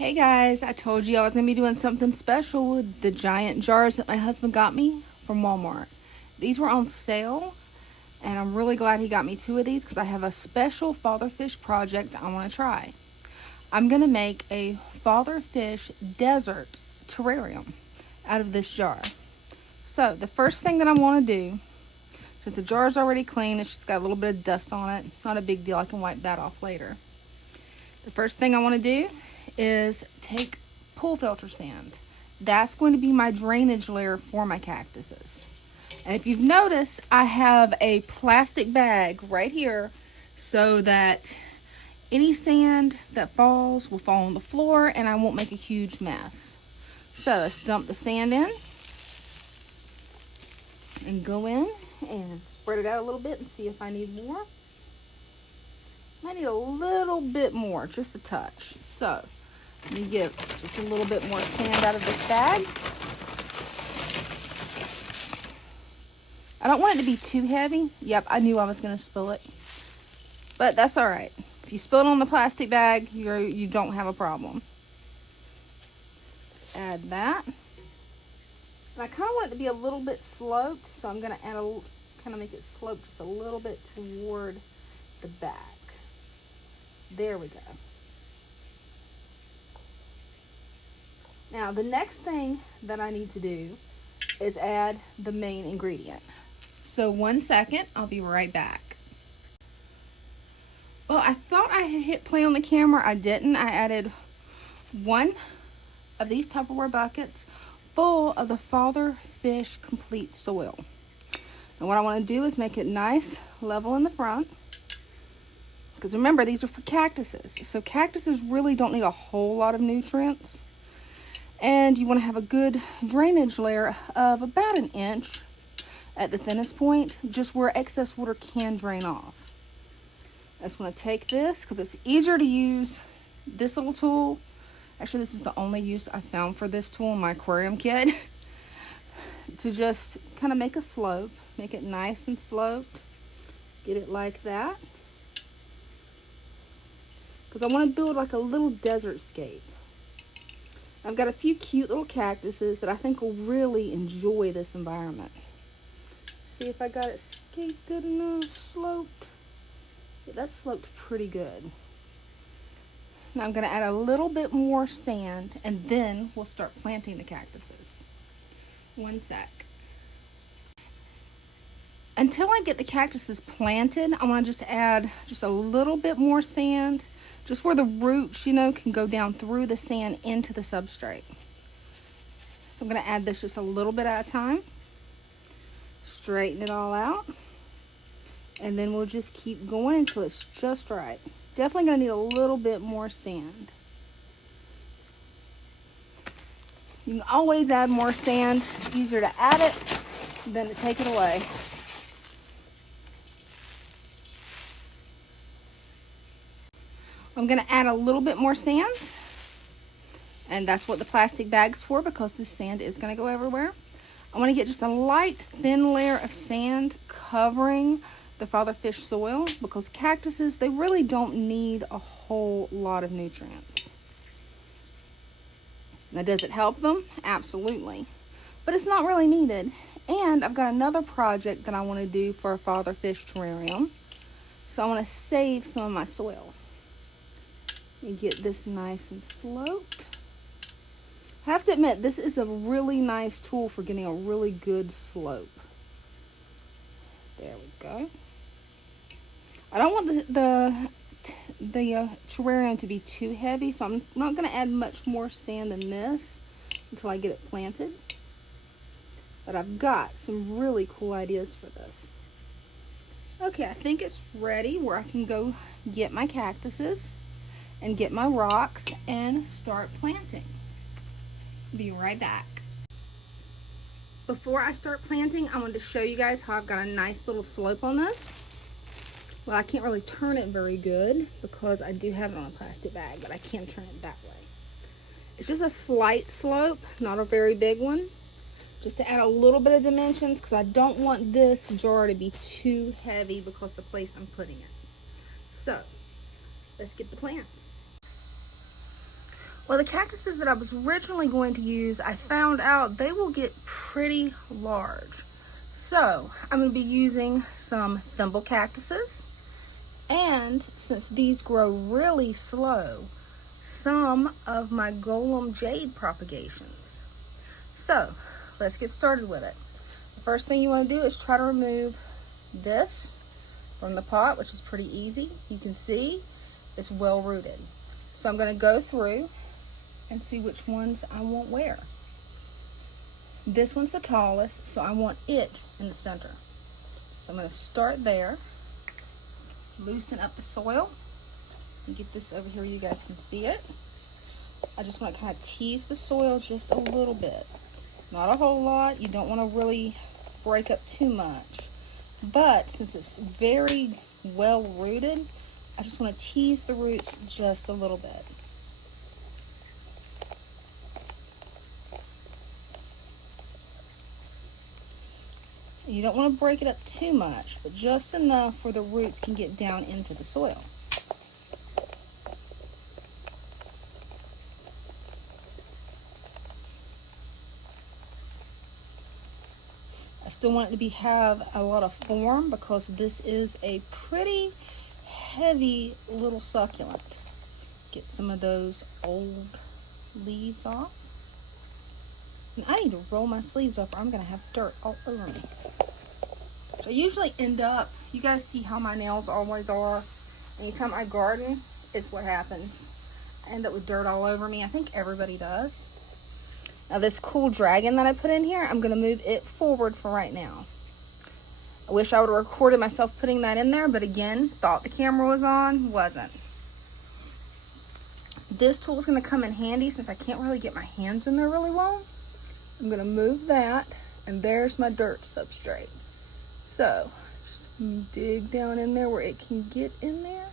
Hey guys, I told you I was going to be doing something special with the giant jars that my husband got me from Walmart. These were on sale, and I'm really glad he got me 2 of these because I have a special father fish project I want to try. I'm going to make a father fish desert terrarium out of this jar. So the first thing that I want to do, since the jar is already clean, it's just got a little bit of dust on it. Not a big deal, I can wipe that off later. The first thing I want to do is take pool filter sand. That's going to be my drainage layer for my cactuses. And if you've noticed, I have a plastic bag right here so that any sand that falls will fall on the floor and I won't make a huge mess. So let's dump the sand in and go in and spread it out a little bit and see if I need more. I need a little bit more, just a touch. So let me get just a little bit more sand out of this bag. I don't want it to be too heavy. Yep, I knew I was going to spill it. But that's all right. If you spill it on the plastic bag, you don't have a problem. Let's add that. And I kind of want it to be a little bit sloped, so I'm going to add kind of make it slope just a little bit toward the back. There we go. Now the next thing that I need to do is add the main ingredient. So 1 second, I'll be right back. Well, I thought I had hit play on the camera. I didn't. I added 1 of these Tupperware buckets full of the Father Fish Complete soil. And what I want to do is make it nice, level in the front. Because remember, these are for cactuses. So cactuses really don't need a whole lot of nutrients. And you want to have a good drainage layer of about 1 inch at the thinnest point, just where excess water can drain off. I just want to take this because it's easier to use this little tool. Actually, this is the only use I found for this tool in my aquarium kit. To just kind of make a slope, make it nice and sloped. Get it like that. Because I want to build like a little desert scape. I've got a few cute little cactuses that I think will really enjoy this environment. See if I got it scaped good enough, sloped. Yeah, that's sloped pretty good. Now I'm going to add a little bit more sand and then we'll start planting the cactuses. 1 sec. Until I get the cactuses planted, I want to just add just a little bit more sand. Just where the roots, can go down through the sand into the substrate. So I'm going to add this just a little bit at a time. Straighten it all out. And then we'll just keep going until it's just right. Definitely going to need a little bit more sand. You can always add more sand. It's easier to add it than to take it away. I'm going to add a little bit more sand, and that's what the plastic bag's for because the sand is going to go everywhere. I want to get just a light, thin layer of sand covering the father fish soil because cactuses, they really don't need a whole lot of nutrients. Now, does it help them? Absolutely. But it's not really needed. And I've got another project that I want to do for a father fish terrarium. So I want to save some of my soil. And get this nice and sloped. I have to admit, this is a really nice tool for getting a really good slope. There we go. I don't want the terrarium to be too heavy, so I'm not going to add much more sand than this until I get it planted. But I've got some really cool ideas for this. Okay, I think it's ready where I can go get my cactuses and get my rocks and start planting. Be right back. Before I start planting, I wanted to show you guys how I've got a nice little slope on this. Well, I can't really turn it very good because I do have it on a plastic bag, but I can turn it that way. It's just a slight slope, not a very big one. Just to add a little bit of dimensions because I don't want this jar to be too heavy because of the place I'm putting it. So, let's get the plants. Well, the cactuses that I was originally going to use, I found out they will get pretty large. So I'm going to be using some thimble cactuses. And since these grow really slow, some of my golem jade propagations. So let's get started with it. The first thing you want to do is try to remove this from the pot, which is pretty easy. You can see it's well rooted. So I'm going to go through and see which ones I want where. This one's the tallest, so I want it in the center. So I'm going to start there, loosen up the soil, and get this over here where you guys can see it. I just want to kind of tease the soil just a little bit. Not a whole lot. You don't want to really break up too much. But since it's very well rooted, I just want to tease the roots just a little bit. You don't want to break it up too much, but just enough where the roots can get down into the soil. I still want it to have a lot of form because this is a pretty heavy little succulent. Get some of those old leaves off. And I need to roll my sleeves up or I'm going to have dirt all over me. So I usually end up, you guys see how my nails always are. Anytime I garden, is what happens. I end up with dirt all over me. I think everybody does. Now this cool dragon that I put in here, I'm going to move it forward for right now. I wish I would have recorded myself putting that in there, but again, thought the camera was on, wasn't. This tool is going to come in handy since I can't really get my hands in there really well. I'm going to move that, and there's my dirt substrate. So, just dig down in there where it can get in there.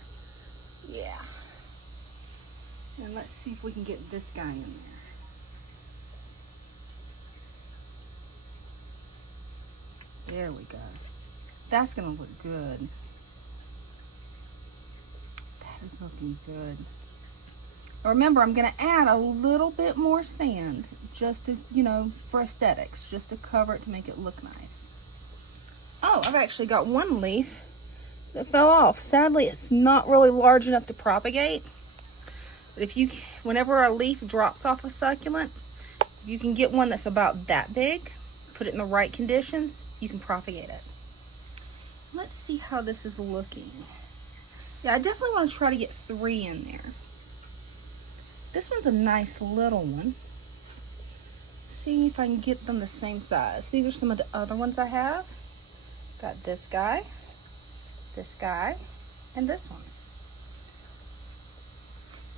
Yeah. And let's see if we can get this guy in there. There we go. That's going to look good. That is looking good. Remember, I'm going to add a little bit more sand just to, for aesthetics, just to cover it to make it look nice. Oh, I've actually got one leaf that fell off. Sadly, it's not really large enough to propagate. But whenever a leaf drops off a succulent, you can get one that's about that big, put it in the right conditions, you can propagate it. Let's see how this is looking. Yeah, I definitely want to try to get 3 in there. This one's a nice little one. See if I can get them the same size. These are some of the other ones I have. Got this guy, and this one.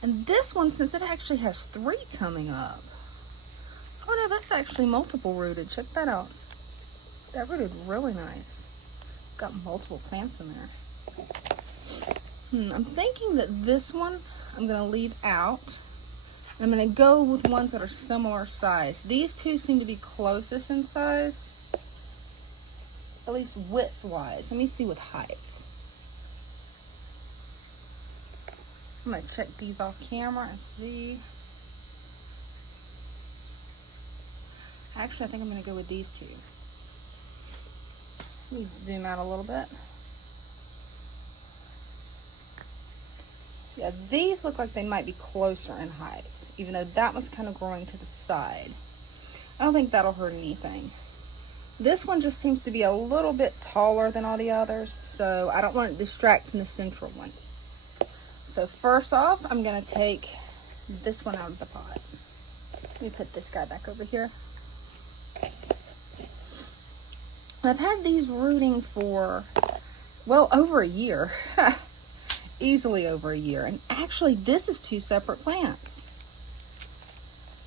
And this one, since it actually has 3 coming up. Oh no, that's actually multiple rooted. Check that out. That rooted really nice. Got multiple plants in there. I'm thinking that this one I'm going to leave out. I'm going to go with ones that are similar size. These two seem to be closest in size, at least width-wise. Let me see with height. I'm going to check these off camera and see. Actually, I think I'm going to go with these two. Let me zoom out a little bit. Yeah, these look like they might be closer in height, even though that one's kind of growing to the side. I don't think that'll hurt anything. This one just seems to be a little bit taller than all the others, so I don't want it to distract from the central one. So first off, I'm going to take this one out of the pot. Let me put this guy back over here. I've had these rooting for, well, over a year. Easily over a year. And actually, this is 2 separate plants.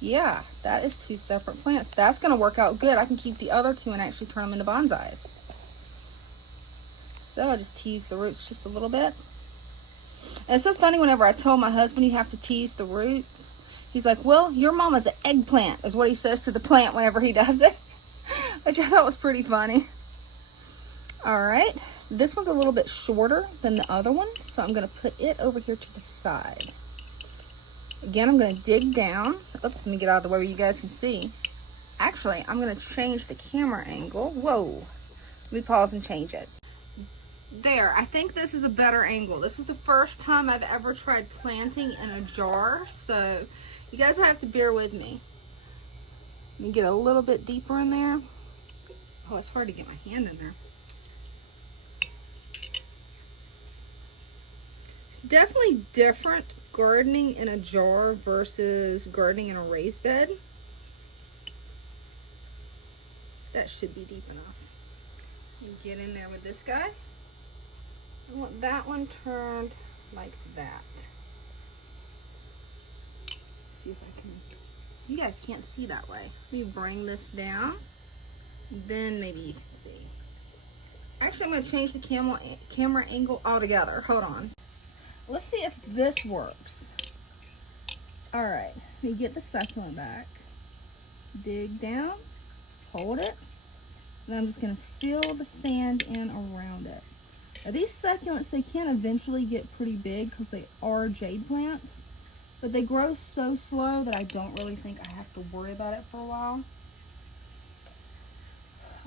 Yeah, that is 2 separate plants. That's going to work out good. I can keep the other 2 and actually turn them into bonsais. So I just tease the roots just a little bit. And it's so funny whenever I told my husband you have to tease the roots. He's like, well, your mama's an eggplant, is what he says to the plant whenever he does it. Which I thought was pretty funny. Alright, this one's a little bit shorter than the other one, so I'm going to put it over here to the side. Again, I'm gonna dig down. Oops, let me get out of the way where you guys can see. Actually, I'm gonna change the camera angle. Whoa, let me pause and change it. There, I think this is a better angle. This is the first time I've ever tried planting in a jar, so you guys have to bear with me. Let me get a little bit deeper in there. Oh, it's hard to get my hand in there. It's definitely different gardening in a jar versus gardening in a raised bed. That should be deep enough. You get in there with this guy. I want that one turned like that. Let's see if I can. You guys can't see that way. Let me bring this down. Then maybe you can see. Actually, I'm going to change the camera angle altogether. Hold on. Let's see if this works. All right. Let me get the succulent back. Dig down. Hold it. And I'm just going to fill the sand in around it. Now these succulents, they can eventually get pretty big because they are jade plants, but they grow so slow that I don't really think I have to worry about it for a while.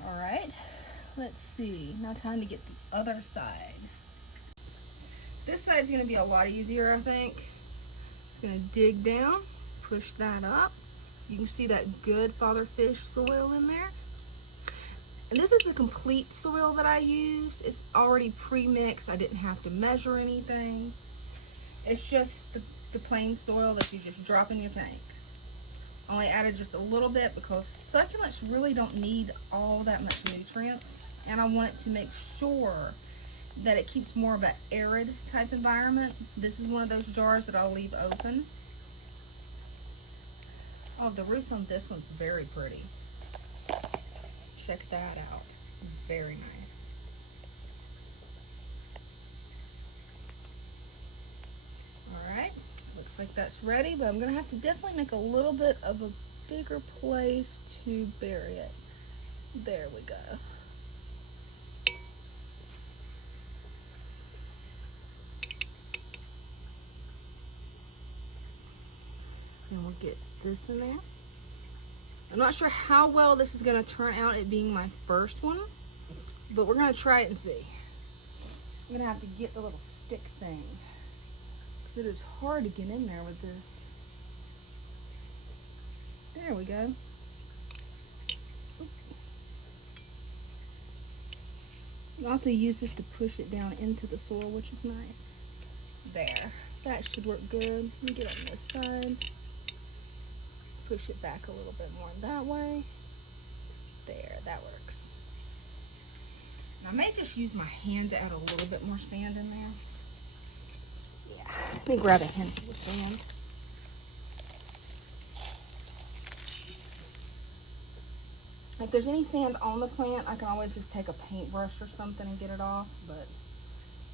All right, let's see. Now time to get the other side. This side's gonna be a lot easier, I think. It's gonna dig down, push that up. You can see that good father fish soil in there. And this is the complete soil that I used. It's already pre-mixed. I didn't have to measure anything. It's just the plain soil that you just drop in your tank. Only added just a little bit because succulents really don't need all that much nutrients. And I want it to make sure that it keeps more of an arid type environment. This is one of those jars that I'll leave open. Oh, the roots on this one's very pretty. Check that out. Very nice. Alright, looks like that's ready, but I'm going to have to definitely make a little bit of a bigger place to bury it. There we go. And we'll get this in there. I'm not sure how well this is going to turn out, it being my first one, but we're going to try it and see. I'm going to have to get the little stick thing. It is hard to get in there with this. There we go. You also use this to push it down into the soil, which is nice. There. That should work good. Let me get on this side. Push it back a little bit more that way. There, that works. And I may just use my hand to add a little bit more sand in there. Yeah, let me grab a handful of sand. If there's any sand on the plant, I can always just take a paintbrush or something and get it off, but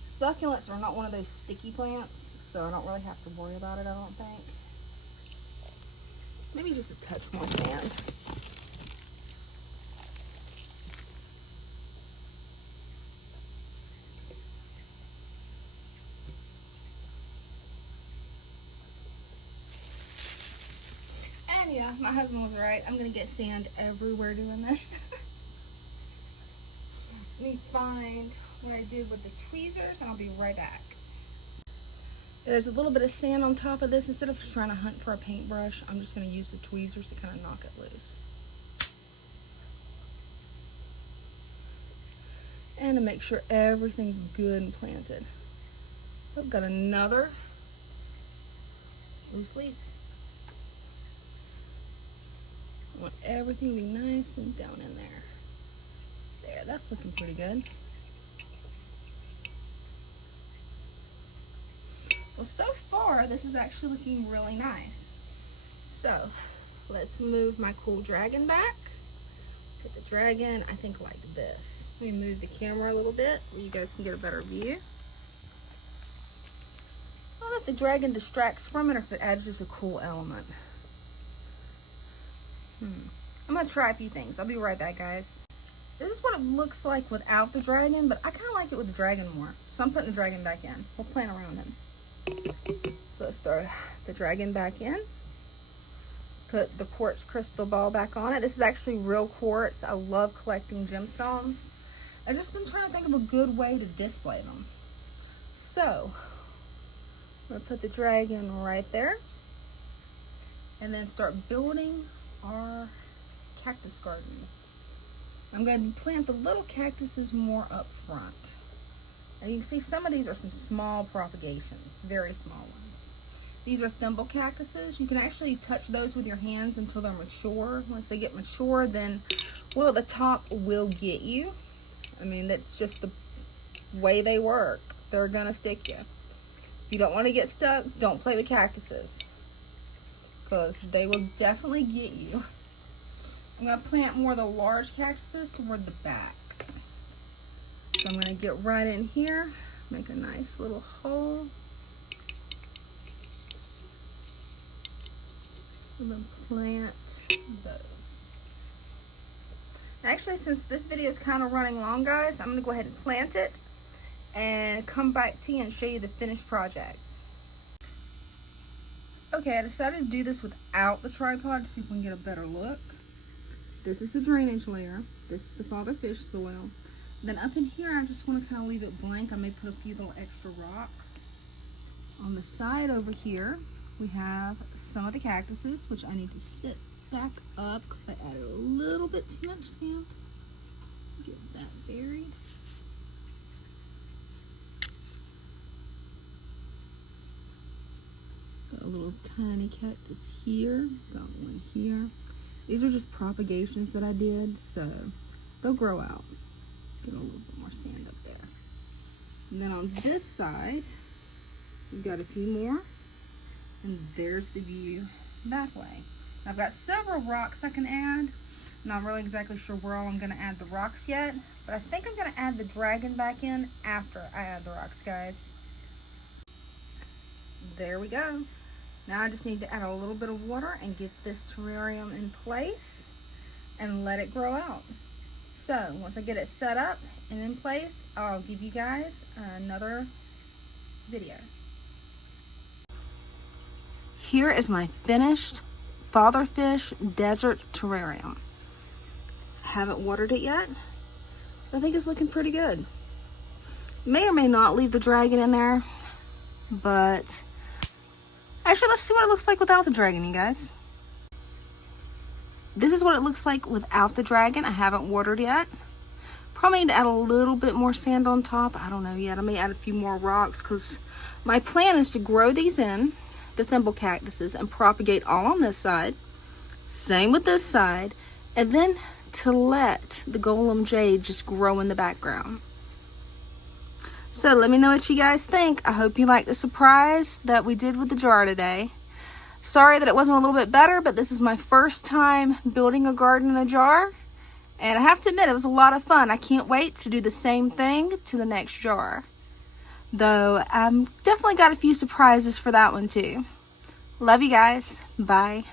succulents are not one of those sticky plants, so I don't really have to worry about it, I don't think. Maybe just a touch more sand. And yeah, my husband was right. I'm gonna get sand everywhere doing this. Let me find what I did with the tweezers and I'll be right back. There's a little bit of sand on top of this. Instead of trying to hunt for a paintbrush, I'm just going to use the tweezers to kind of knock it loose. And to make sure everything's good and planted. I've got another loose leaf. I want everything to be nice and down in there. There, that's looking pretty good. Well, so far, this is actually looking really nice. So, let's move my cool dragon back. Put the dragon, I think, like this. Let me move the camera a little bit where you guys can get a better view. I don't know if the dragon distracts from it or if it adds just a cool element. I'm going to try a few things. I'll be right back, guys. This is what it looks like without the dragon, but I kind of like it with the dragon more. So I'm putting the dragon back in. We'll plant around him. So So let's throw the dragon back in. Put the quartz crystal ball back on it. This is actually real quartz. I love collecting gemstones. I've just been trying to think of a good way to display them. So, I'm going to put the dragon right there. And then start building our cactus garden. I'm going to plant the little cactuses more up front. And you can see some of these are some small propagations, very small ones. These are thimble cactuses. You can actually touch those with your hands until they're mature. Once they get mature, then, well, the top will get you. I mean, that's just the way they work. They're gonna stick you. If you don't want to get stuck, don't play with cactuses, because they will definitely get you. I'm gonna plant more of the large cactuses toward the back. So I'm gonna get right in here, make a nice little hole. And then plant those. Actually, since this video is kind of running long, guys, I'm going to go ahead and plant it and come back to you and show you the finished project. Okay, I decided to do this without the tripod to see if we can get a better look. This is the drainage layer. This is the father fish soil. Then up in here, I just want to kind of leave it blank. I may put a few little extra rocks. On the side over here, we have some of the cactuses, which I need to sit back up because I added a little bit too much sand. Get that buried. Got a little tiny cactus here. Got one here. These are just propagations that I did, so they'll grow out. Get a little bit more sand up there. And then on this side, we've got a few more. And there's the view that way. I've got several rocks I can add. Not really exactly sure where all I'm going to add the rocks yet, but I think I'm going to add the dragon back in after I add the rocks, guys. There we go. Now I just need to add a little bit of water and get this terrarium in place and let it grow out. So once I get it set up and in place, I'll give you guys another video. Here is my finished father fish desert terrarium. I haven't watered it yet, but I think it's looking pretty good. May or may not leave the dragon in there, but actually let's see what it looks like without the dragon, you guys. This is what it looks like without the dragon. I haven't watered yet. Probably need to add a little bit more sand on top. I don't know yet. I may add a few more rocks because my plan is to grow these in, the thimble cactuses, and propagate all on this side. Same with this side. And then to let the golem jade just grow in the background. So let me know what you guys think. I hope you like the surprise that we did with the jar today. Sorry that it wasn't a little bit better, but this is my first time building a garden in a jar. And I have to admit, it was a lot of fun. I can't wait to do the same thing to the next jar. Though, I've definitely got a few surprises for that one too. Love you guys. Bye.